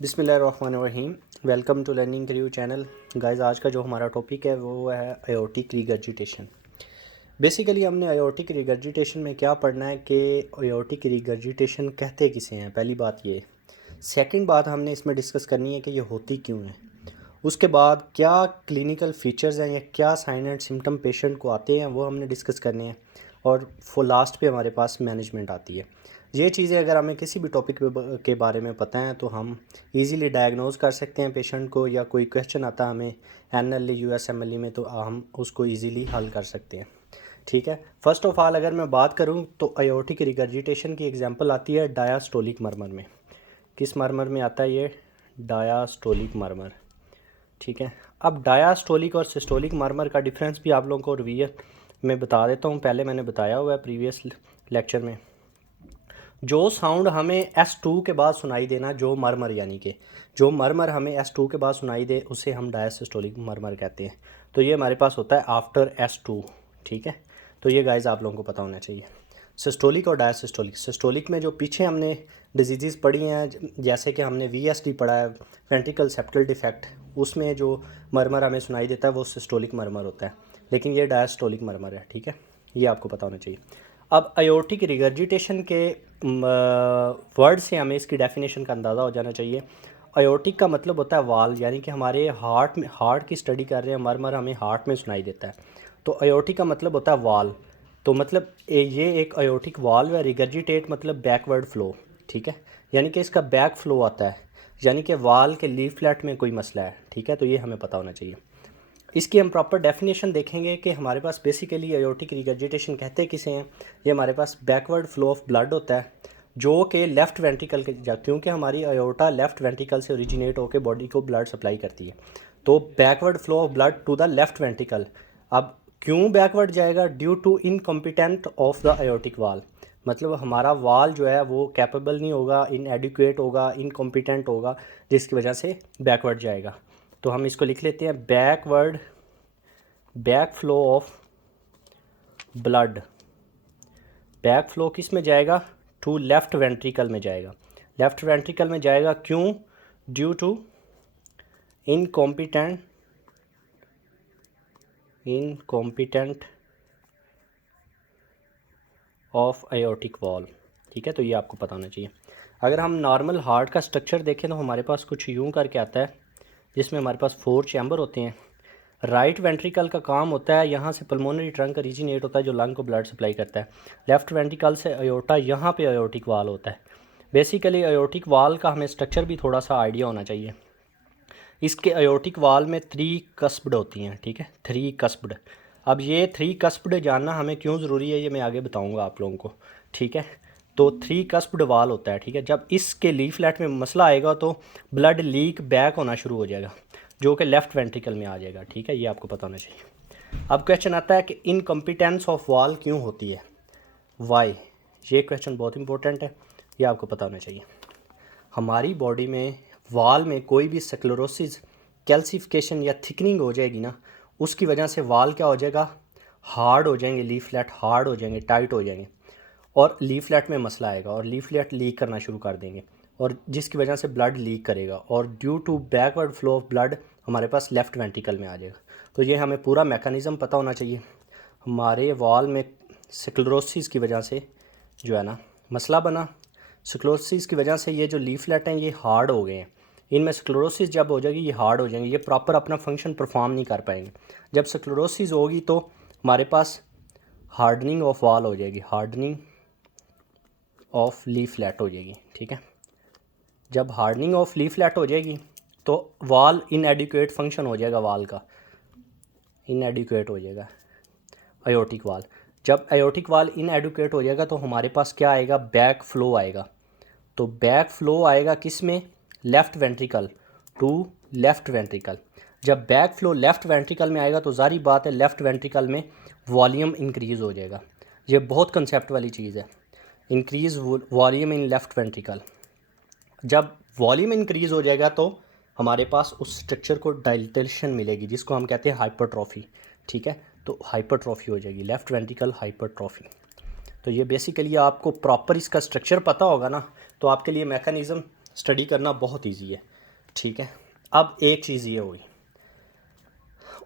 बिस्मिल्लाहिर्रहमानिर्रहीम। Welcome to learning career channel. Guys, आज का जो हमारा टॉपिक है वो है आयोटिक रिगर्जिटेशन। बेसिकली हमने आयोटिक रिगर्जिटेशन में क्या पढ़ना है कि आयोटिक रिगर्जिटेशन कहते किसे हैं, पहली बात ये। सेकंड बात हमने इसमें डिस्कस करनी है कि ये होती क्यों है। उसके बाद क्या क्लिनिकल फीचर्स हैं या क्या साइन एंड सिम्टम पेशेंट को आते हैं वो हमने डिस्कस करने हैं। और लास्ट पे हमारे पास मैनेजमेंट आती है। ये चीज़ें अगर हमें किसी भी टॉपिक के बारे में पता है तो हम इजीली डायग्नोज कर सकते हैं पेशेंट को, या कोई क्वेश्चन आता है हमें एनएलई यूएसएमएलई में तो हम उसको इजीली हल कर सकते हैं। ठीक है, फर्स्ट ऑफ ऑल अगर मैं बात करूं तो आयोटिक रिगर्जिटेशन की एग्जांपल आती है डायास्टोलिक मरमर में। किस मरमर में आता है ये? डायास्टोलिक मरमर। ठीक है, अब डायास्टोलिक और सिस्टोलिक मरमर का डिफरेंस भी आप लोगों को रिवीजन में बता देता हूँ। पहले मैंने बताया हुआ है प्रीवियस लेक्चर में। जो साउंड हमें S2 के बाद सुनाई देना, जो मरमर यानी कि जो मरमर हमें S2 के बाद सुनाई दे उसे हम डायसिस्टोलिक मरमर कहते हैं। तो ये हमारे पास होता है आफ्टर S2। ठीक है, तो ये गाइस आप लोगों को पता होना चाहिए। सिस्टोलिक और डायसिस्टोलिक। सिस्टोलिक में जो पीछे हमने डिजीज़ पढ़ी हैं, जैसे कि हमने VSD पढ़ा है, वेंट्रिकल सेप्टल डिफेक्ट, उसमें जो मरमर हमें सुनाई देता है वो सिस्टोलिक मरमर होता है, लेकिन ये डायस्टोलिक मरमर है। ठीक है, ये आपको पता होना चाहिए। अब आयोटिक रिगर्जिटेशन के वर्ड से हमें इसकी डेफिनेशन का अंदाज़ा हो जाना चाहिए। आयोटिक का मतलब होता है वाल, यानी कि हमारे हार्ट में, हार्ट की स्टडी कर रहे हैं, मरमर हमें हार्ट में सुनाई देता है, तो आयोटिक का मतलब होता है वाल। तो मतलब ये एक आयोटिक वाल्व है। रिगर्जिटेट मतलब बैकवर्ड फ्लो। ठीक है, यानी कि इसका बैक फ्लो आता है, यानी कि वाल के लीफलेट में कोई मसला है। ठीक है, तो ये हमें पता होना चाहिए। इसकी हम प्रॉपर डेफिनेशन देखेंगे कि हमारे पास बेसिकली आयोटिक रिगर्जिटेशन कहते किसे हैं। ये हमारे पास बैकवर्ड फ्लो ऑफ ब्लड होता है जो कि लेफ़्ट वेंट्रिकल के क्योंकि हमारी आयोटा लेफ़्ट वेंट्रिकल से ओरिजिनेट होकर बॉडी को ब्लड सप्लाई करती है, तो backward flow of blood to the left ventricle. अब क्यों बैकवर्ड जाएगा? Due to incompetent of the aortic wall. मतलब हमारा वाल जो है वो कैपेबल नहीं होगा, इनएडिक्वेट होगा, इनकम्पिटेंट होगा, जिसकी वजह से बैकवर्ड जाएगा। तो हम इसको लिख लेते हैं backward, back flow of blood. Back flow किस में जाएगा? टू लेफ़्ट वेंट्रिकल में जाएगा। लेफ़्ट वेंट्रिकल में जाएगा क्यों? Due to incompetent of aortic wall. ठीक है, तो ये आपको पता होना चाहिए। अगर हम नॉर्मल हार्ट का स्ट्रक्चर देखें तो हमारे पास कुछ यूं करके आता है, जिसमें हमारे पास 4 चैम्बर होते हैं। राइट वेंट्रिकल का काम होता है, यहाँ से पल्मोनरी ट्रंक ओरिजिनेट होता है जो लंग को ब्लड सप्लाई करता है। लेफ्ट वेंट्रिकल से अयोटा, यहाँ पे अयोटिक वाल होता है। बेसिकली अयोटिक वाल का हमें स्ट्रक्चर भी थोड़ा सा आइडिया होना चाहिए। इसके अयोटिक वाल में 3 कस्प्ड होती हैं। ठीक है, 3 कस्प्ड। अब ये 3 कस्प्ड जानना हमें क्यों ज़रूरी है ये मैं आगे बताऊँगा आप लोगों को। ठीक है, तो 3 कस्प्ड वाल होता है। ठीक है, जब इसके लीफलेट में मसला आएगा तो ब्लड लीक बैक होना शुरू हो जाएगा, जो कि लेफ़्ट वेंट्रिकल में आ जाएगा। ठीक है, ये आपको पता होना चाहिए। अब क्वेश्चन आता है कि इनकम्पिटेंस ऑफ वाल क्यों होती है, वाई। ये क्वेश्चन बहुत इंपॉर्टेंट है, ये आपको पता होना चाहिए। हमारी बॉडी में वाल में कोई भी स्क्लेरोसिस, कैल्सिफिकेशन या थिकनिंग हो जाएगी ना, उसकी वजह से वाल क्या हो जाएगा? हार्ड हो जाएंगे, लीफलेट हार्ड हो जाएंगे, टाइट हो जाएंगे, और लीफलेट में मसला आएगा और लीफलेट लीक करना शुरू कर देंगे, और जिसकी वजह से ब्लड लीक करेगा, और due to backward flow of blood हमारे पास लेफ़्ट वेंट्रिकल में आ जाएगा। तो ये हमें पूरा मैकेनिज़्म पता होना चाहिए। हमारे वॉल में स्क्लेरोसिस की वजह से जो है ना मसला बना, स्क्लेरोसिस की वजह से ये जो लीफलेट हैं ये हार्ड हो गए हैं। इनमें स्क्लेरोसिस जब हो जाएगी ये हार्ड हो जाएंगे, ये प्रॉपर अपना फंक्शन परफॉर्म नहीं कर पाएंगे। जब स्क्लेरोसिस होगी तो हमारे पास हार्डनिंग ऑफ वॉल हो जाएगी, हार्डनिंग ऑफ लीफलेट हो जाएगी। ठीक है, जब हार्डनिंग ऑफ लीफलेट हो जाएगी तो वाल इनएडिक्वेट फंक्शन हो जाएगा, वाल का इनएडिक्वेट हो जाएगा आयोटिक वाल। जब आयोटिक वाल इनएडिक्वेट हो जाएगा तो हमारे पास क्या आएगा? बैक फ्लो आएगा। तो बैक फ्लो आएगा किस में? Left ventricle to left ventricle. जब बैक फ्लो लेफ़्ट वेंट्रिकल में आएगा तो जारी बात है लेफ़्ट वेंट्रिकल में वॉल्यूम इंक्रीज़ हो जाएगा। ये बहुत कंसेप्ट वाली चीज़ है, increase volume in left ventricle. जब वॉल्यूम इंक्रीज़ हो जाएगा तो हमारे पास उस स्ट्रक्चर को डाइलेटेशन मिलेगी, जिसको हम कहते हैं हाइपरट्रॉफी। ठीक है, तो हाइपरट्रॉफी हो जाएगी, लेफ़्ट वेंट्रिकल हाइपरट्रॉफी। तो ये बेसिकली आपको प्रॉपर इसका स्ट्रक्चर पता होगा ना, तो आपके लिए मैकेनिज़्म स्टडी करना बहुत ईजी है, ठीक है। अब एक चीज़ ये हुई,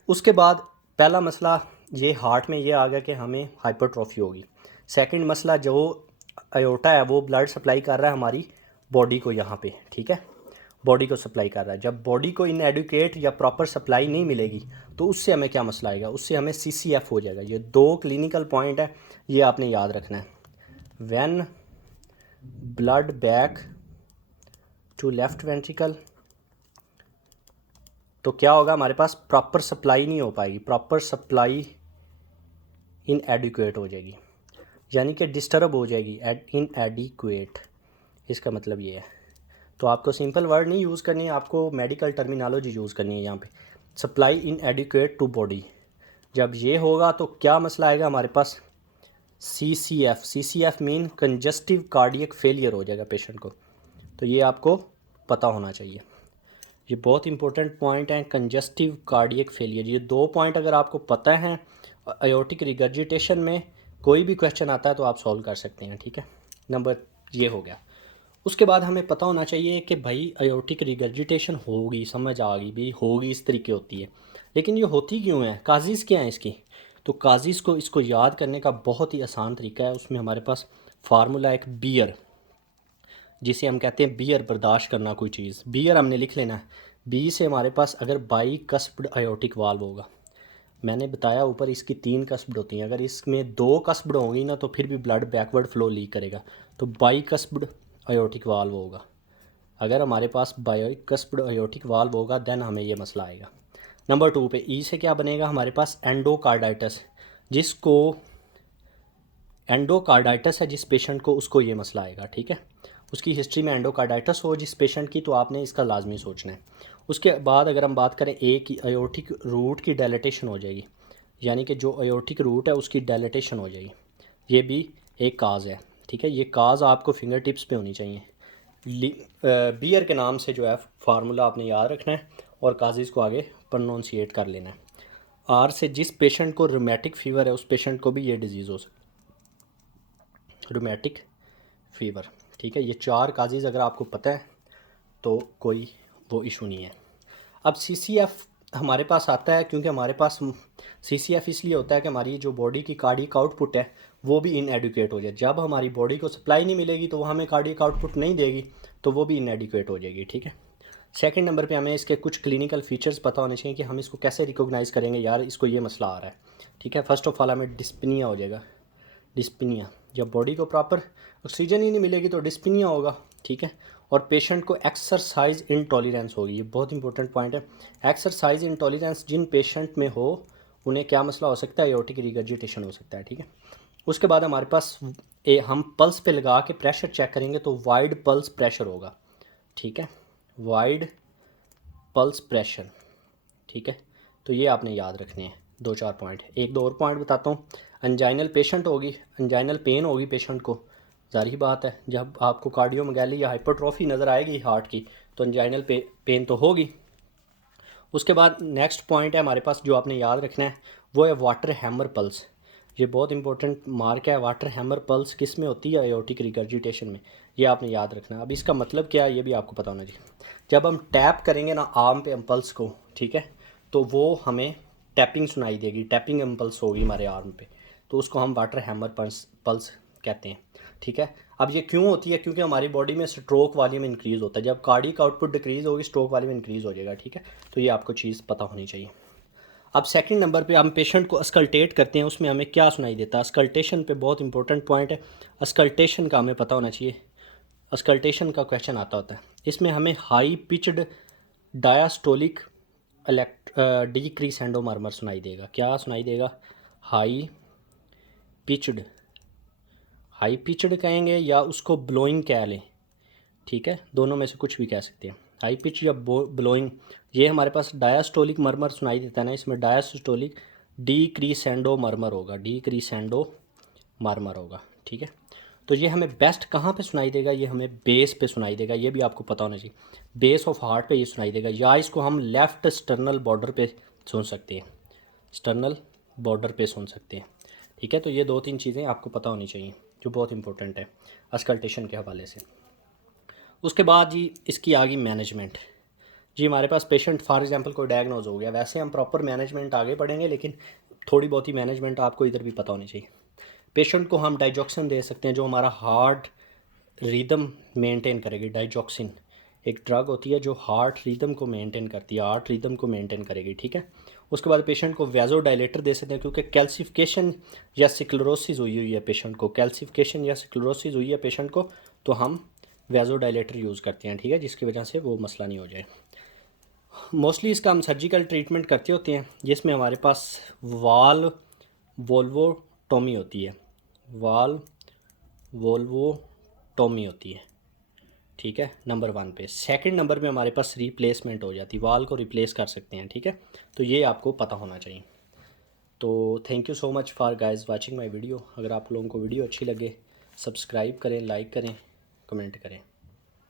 उसके बाद पहला मसला ये हार्ट में ये आ गया कि हमें हाइपरट्रॉफी होगी। सेकंड मसला, जो अयोटा है वो ब्लड सप्लाई कर रहा है हमारी बॉडी को यहाँ पे, ठीक है, बॉडी को सप्लाई कर रहा है। जब बॉडी को इनएडुकेट या प्रॉपर सप्लाई नहीं मिलेगी तो उससे हमें क्या मसला आएगा, उससे हमें CCF हो जाएगा। ये दो क्लिनिकल पॉइंट है, ये आपने याद रखना है। When blood back to left ventricle, तो क्या होगा, हमारे पास प्रॉपर सप्लाई नहीं हो पाएगी, प्रॉपर सप्लाई इनएडिक्वेट हो जाएगी, यानी कि डिस्टर्ब हो जाएगी, इनएडिक्वेट, इसका मतलब ये है। तो आपको सिंपल वर्ड नहीं यूज़ करनी है, आपको मेडिकल टर्मिनोलॉजी यूज़ करनी है यहाँ पे। सप्लाई इनएडिक्वेट टू बॉडी, जब ये होगा तो क्या मसला आएगा हमारे पास, CCF mean congestive cardiac failure हो जाएगा पेशेंट को। तो ये आपको पता होना चाहिए, ये बहुत इंपॉर्टेंट पॉइंट है, कंजस्टिव कार्डियक फेलियर। ये दो पॉइंट अगर आपको पता है अयोर्टिक रिगर्जिटेशन में कोई भी क्वेश्चन आता है तो आप सॉल्व कर सकते हैं, ठीक है। नंबर ये हो गया। उसके बाद हमें पता होना चाहिए कि भाई अयोर्टिक रिगर्जिटेशन होगी, समझ आ गई भी होगी, इस तरीके होती है, लेकिन ये होती क्यों है, काजिज़ क्या है इसकी। तो काजिज़ को इसको याद करने का बहुत ही आसान तरीका है, उसमें हमारे पास फार्मूला एक बियर, जिसे हम कहते हैं बियर, बर्दाश्त करना कोई चीज़, बियर हमने लिख लेना है। बी से हमारे पास अगर बाई कस्प्ड अयोर्टिक वाल्व होगा, मैंने बताया ऊपर इसकी 3 कस्प्ड होती हैं, अगर इसमें 2 कस्प्ड होंगी ना तो फिर भी ब्लड बैकवर्ड फ्लो लीक करेगा, तो बाई कस्प्ड अयोर्टिक वाल्व होगा। अगर हमारे पास बाई कस्प्ड अयोर्टिक वाल्व होगा देन हमें ये मसला आएगा। नंबर 2 पे ई से क्या बनेगा हमारे पास, एंडोकार्डाइटिस, जिसको एंडोकार्डाइटिस है जिस पेशेंट को, उसको ये मसला आएगा, ठीक है। उसकी हिस्ट्री में एंडोकार्डाइटिस हो जिस पेशेंट की, तो आपने इसका लाजमी सोचना है। उसके बाद अगर हम बात करें ए की, अयोर्टिक रूट की डायलिटेशन हो जाएगी, यानी कि जो अयोर्टिक रूट है उसकी डायलिटेशन हो जाएगी, ये भी एक काज है, ठीक है। ये काज आपको फिंगर टिप्स पे होनी चाहिए। बियर के नाम से जो है फार्मूला आपने याद रखना है और काजिज़ को आगे प्रोनाउंसिएट कर लेना है। आर से जिस पेशेंट को रोमैटिक फीवर है उस पेशेंट को भी ये डिजीज़ हो सकती है, रोमैटिक फीवर, ठीक है। ये 4 काजिज़ अगर आपको पता है तो कोई वो इशू नहीं है। अब CCF हमारे पास आता है क्योंकि हमारे पास CCF इसलिए होता है कि हमारी जो बॉडी की कार्डियक आउटपुट है वो भी इनएडिक्वेट हो जाए। जब हमारी बॉडी को सप्लाई नहीं मिलेगी तो वो हमें कार्डियक आउटपुट नहीं देगी, तो वो भी इनएडिक्वेट हो जाएगी, ठीक है। सेकंड नंबर पे हमें इसके कुछ क्लिनिकल फीचर्स पता होने चाहिए कि हम इसको कैसे रिकॉग्नाइज़ करेंगे, यार इसको ये मसला आ रहा है, ठीक है। फर्स्ट ऑफ ऑल हमें डिस्पनिया हो जाएगा, डिस्पनिया, जब बॉडी को प्रॉपर ऑक्सीजन ही नहीं मिलेगी तो डिस्पनिया होगा, ठीक है। और पेशेंट को एक्सरसाइज इंटॉलरेंस होगी, ये बहुत इंपॉर्टेंट पॉइंट है। एक्सरसाइज इंटॉलरेंस जिन पेशेंट में हो उन्हें क्या मसला हो सकता है, एओर्टिक रिगर्जिटेशन हो सकता है, ठीक है। उसके बाद हमारे पास हम पल्स पे लगा के प्रेशर चेक करेंगे तो वाइड पल्स प्रेशर होगा, ठीक है, वाइड पल्स प्रेशर, ठीक है। तो ये आपने याद रखने हैं 2-4 पॉइंट। एक दो और पॉइंट बताता हूँ। अंजाइनल पेशेंट होगी, अंजाइनल पेन होगी पेशेंट को, जाहिर बात है जब आपको कार्डियोमेगाली या हाइपरट्रॉफी नज़र आएगी हार्ट की तो अंजाइनल पेन तो होगी। उसके बाद नेक्स्ट पॉइंट है हमारे पास जो आपने याद रखना है, वो है वाटर हैमर पल्स। ये बहुत इंपॉर्टेंट मार्क है, वाटर हैमर पल्स किस में होती है, एओर्टिक रिगर्जिटेशन में, ये आपने याद रखना है। अब इसका मतलब क्या है ये भी आपको पता होना चाहिए। जब हम टैप करेंगे ना आर्म पे इम्पल्स को, ठीक है, तो वो हमें टैपिंग सुनाई देगी, टैपिंग इम्पल्स होगी हमारे आर्म पे, तो उसको हम वाटर हैमर पल्स कहते हैं, ठीक है। अब ये क्यों होती है, क्योंकि हमारी बॉडी में स्ट्रोक वॉल्यूम इंक्रीज़ होता है, जब कार्डियक आउटपुट डिक्रीज़ होगी स्ट्रोक वॉल्यूम इंक्रीज़ हो जाएगा, ठीक है। तो ये आपको चीज़ पता होनी चाहिए। अब सेकंड नंबर पे हम पेशेंट को अस्कल्टेट करते हैं, उसमें हमें क्या सुनाई देता है, अस्कल्टेशन पे बहुत इंपॉर्टेंट पॉइंट है, अस्कल्टेशन का हमें पता होना चाहिए। अस्कल्टेशन का क्वेश्चन आता होता है, इसमें हमें हाई पिचड डायास्टोलिक डिक्रीसेंडो मर्मर सुनाई देगा। क्या सुनाई देगा, हाई पिचड, हाई पिचड कहेंगे या उसको ब्लोइंग कह लें, ठीक है, दोनों में से कुछ भी कह सकते हैं, हाई पिच या ब्लोइंग। ये हमारे पास डायास्टोलिक मर्मर सुनाई देता है ना, इसमें डायास्टोलिक डिक्रीसेंडो मर्मर होगा, डिक्रीसेंडो मर्मर होगा, ठीक है। तो ये हमें बेस्ट कहाँ पे सुनाई देगा, ये हमें बेस पे सुनाई देगा, ये भी आपको पता होना चाहिए, बेस ऑफ हार्ट पे ये सुनाई देगा, या इसको हम लेफ़्ट स्टर्नल बॉर्डर पे सुन सकते हैं, स्टर्नल बॉर्डर पे सुन सकते हैं, ठीक है। तो ये 2-3 चीज़ें आपको पता होनी चाहिए जो बहुत इंपॉर्टेंट है अस्कल्टेशन के हवाले से। उसके बाद जी इसकी आ गई मैनेजमेंट। जी हमारे पास पेशेंट फॉर एग्जांपल कोई डायग्नोज हो गया, वैसे हम प्रॉपर मैनेजमेंट आगे पढ़ेंगे, लेकिन थोड़ी बहुत ही मैनेजमेंट आपको इधर भी पता होनी चाहिए। पेशेंट को हम डाइजॉक्सिन दे सकते हैं जो हमारा हार्ट रिदम मेंटेन करेगी। डाइजॉक्सिन एक ड्रग होती है जो हार्ट रिदम को मेंटेन करती है, हार्ट रिदम को मेंटेन करेगी, ठीक है। उसके बाद पेशेंट को वैज़ोडाइलेटर दे सकते हैं क्योंकि कैल्सिफिकेशन या सिक्लेरोसिस हुई हुई है पेशेंट को, कैल्सिफिकेशन या सिक्लेरोसिस हुई है पेशेंट को, तो हम वैज़ोडाइलेटर यूज़ करते हैं, ठीक है, जिसकी वजह से वो मसला नहीं हो जाए। मोस्टली इसका हम सर्जिकल ट्रीटमेंट करते होते हैं, जिसमें हमारे पास वाल्व वोल्वोटोमी होती है, वाल्व वोल्वोटोमी होती है, ठीक है, नंबर 1 पे। सेकंड नंबर पे हमारे पास रिप्लेसमेंट हो जाती है, वाल को रिप्लेस कर सकते हैं, ठीक है। तो ये आपको पता होना चाहिए। तो thank you so much for guys watching my video. अगर आप लोगों को वीडियो अच्छी लगे, सब्सक्राइब करें, लाइक करें, कमेंट करें।